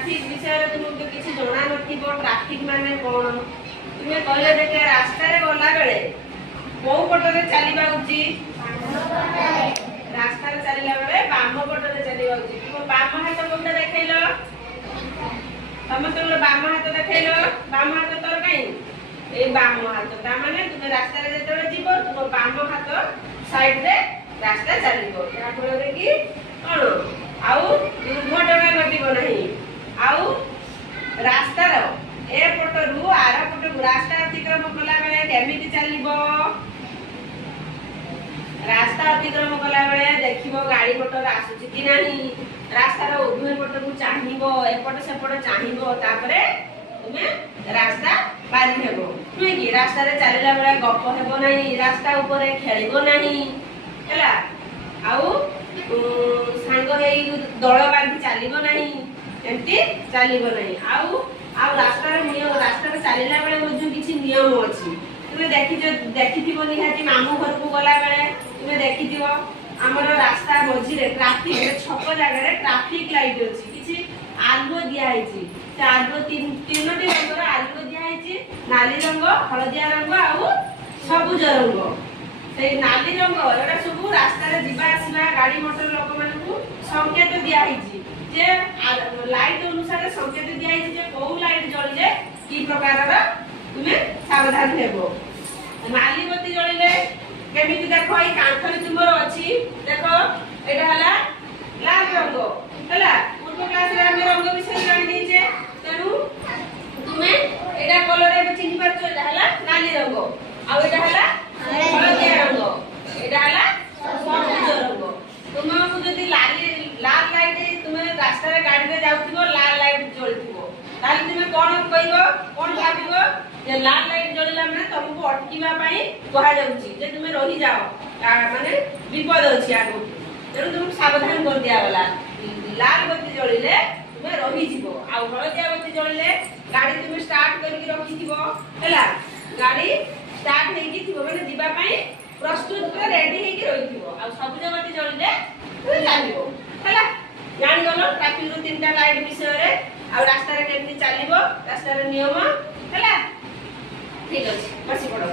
Traffic विषय तुमको किसी जणा नथिबो ट्रैफिक माने कोन तुमे कहले देखे रास्ता रे गला बेले को पटरे चलीबा उचित रास्ता रे चलीला बेले बाम पटरे चलीबा उचित तुम बाम हाथ कोनटा देखैलो समस्त बाम हाथ देखैलो बाम हाथ तोर काई ए बाम हाथ ता माने तुमे रास्ता रे जेतबे जीवो तुम बाम हाथ साइड रे रास्ता चलीबो या फल कि कोन आउ दुर्घटना घटिबो नहीं आउ रास्ता रो ए पटरु आर पटरु रास्ता अतिक्रम कला बेले केमिति चलीबो रास्ता अतिक्रम कला बेले देखिबो गाड़ी मोटर आसुची कि नहीं रास्ता रो उभय पटरु चाहिबो एपट सेपट चाहिबो तापरे तुमे रास्ता बारी हेबो तुमे कि रास्ता रे चलीला बेले गप हेबो नहीं रास्ता ऊपर खेलिबो नहीं हैला आउ सांग हेई दळ बांधी चलीबो नहीं एंती चलीबो नहीं आउ रास्ता रे नियम रास्ता रे चलीला बेले मजु किछि नियम अछि तुमे देखिथिबो निहाती मामू घर को गला बेले तुमे देखिथिबो हमर रास्ता मझी रे ट्रैफिक छक जगह रे ट्रैफिक लाइट अछि किछि आलुओ दिया हैछि से आलुओ तीनोटी रंगर आलुओ दिया हैछि नाली रंग हळदिया रंग आउ सबुज रंग से नाली रंग एटा सब रास्ता रे जिबा आसीबा गाड़ी मोटर लोक मानकु संकेत दिया हैछि जे लाइट अनुसार संकेत दिया हैछि जे को लाइट जळि जे की प्रकार रा तुमे सावधान हेबो नाली बत्ती जळिले केमिति देखो ई कांथरे तुमर अछि देखो एटा हला लाल रंग हला पूर्व क्लास रे हम रंग विषय जानि दिजे तेनु तुमे एटा कलर रे चिन्हि परछो एटा हला नाली रंग आ एटा हला हळदिया रंग एटा हला सबुज रंग तुमको जदी लाल लाइट तुमे रास्ता रे गाड़ी रे जाउथिबो लाल लाइट जळथिबो ताली तुमे कोन कहिबो कोन भाबिबो जे लाल लाइट जळिला माने तुमको अटकीबा पई कहा जाउची जे तुमे रहि जाओ माने विपद अछि आगु तेनु तुम सावधान कर दिया वाला लाल बत्ती जळिले तुमे रहि जिवो आ हळदिया बत्ती जळिले गाड़ी तुमे स्टार्ट करके रखिथिबो हैला गाड़ी स्टार्ट हेकी थिबो माने जिबा पई प्रस्तुत कर रेडी हेकी रहिथिबो आ सबुज बत्ती जळिले तुमे चलिबो हैला जानि गलो ट्रैफिक रो तीनटा लाइट विषय रे आ रास्ता रे केमति चलिबो रास्ता रे नियम हैला ठीक अछि बसी पड़ो।